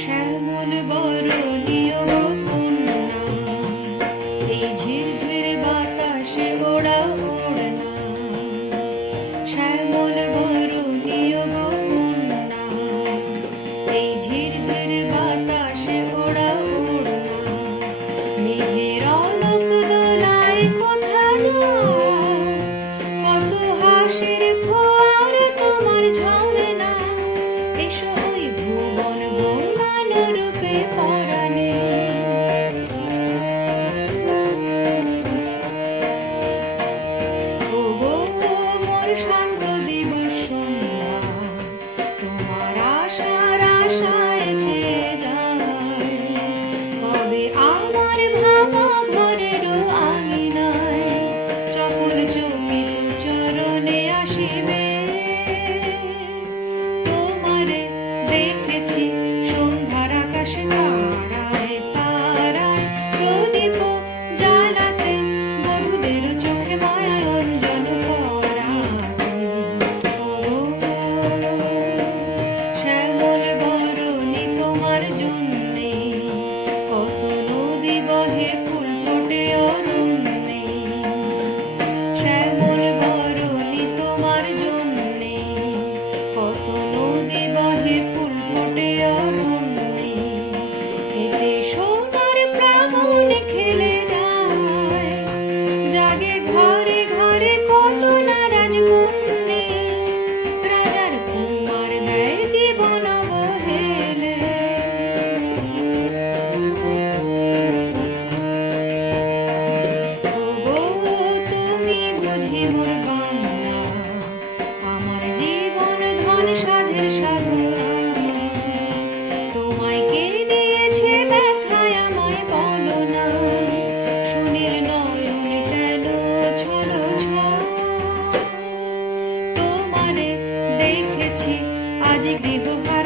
শ্যামল বরণীয় কন্যা, এই ঝিরঝির বাতাসে ওড়া ওড়না। শ্যামল বরণীয় কন্যা, এই ঝিরঝির বাতাসে ওড়া ওড়না। মেঘের অলক দোলায় কোথা যাও, কত হাসির ফোয়ার তোমার ঝরনা। এসো ওই ভুবন ভোলান রূপে পরাণে। ওগো মোর শান্ত দিবস সন্ধ্যা, তোমার আশার আশায় চেয়ে যায়। কবে আমার ভাঙা ঘরের আঙিনায় চপল চকিত চরণে আসিবে। তোমারে দেখেছি সন্ধ্যার আকাশে তারায় তারায় প্রদীপ জ্বালাতে, বধূদের চোখে মায়ায় অঞ্জন পরাতে। ও শ্যামল বরণী তোমার জন্যে, কত নদী বহে ফুল ফোটে অরণ্যে। শ্যামল বরণী তোমার জন্যে, কত নদী বহে ফুল ফোটে অরণ্যে। এতে সোনার প্রাণ খেলে যায়, জাগে ঘরে ঘরে কত না রাজকন্যে। রাজার কুমার দেয় জীবন অবহেলে। ওগো তুমি বুঝি মোর বাংলা, আমার জীবন ধন সাধের সাগর। তোমায় কে দিয়েছে ব্যথায় আমায় বলো না, সুনীল নয়ন কেন ছলো ছল। তোমারে দেখেছি আজ গৃহহারা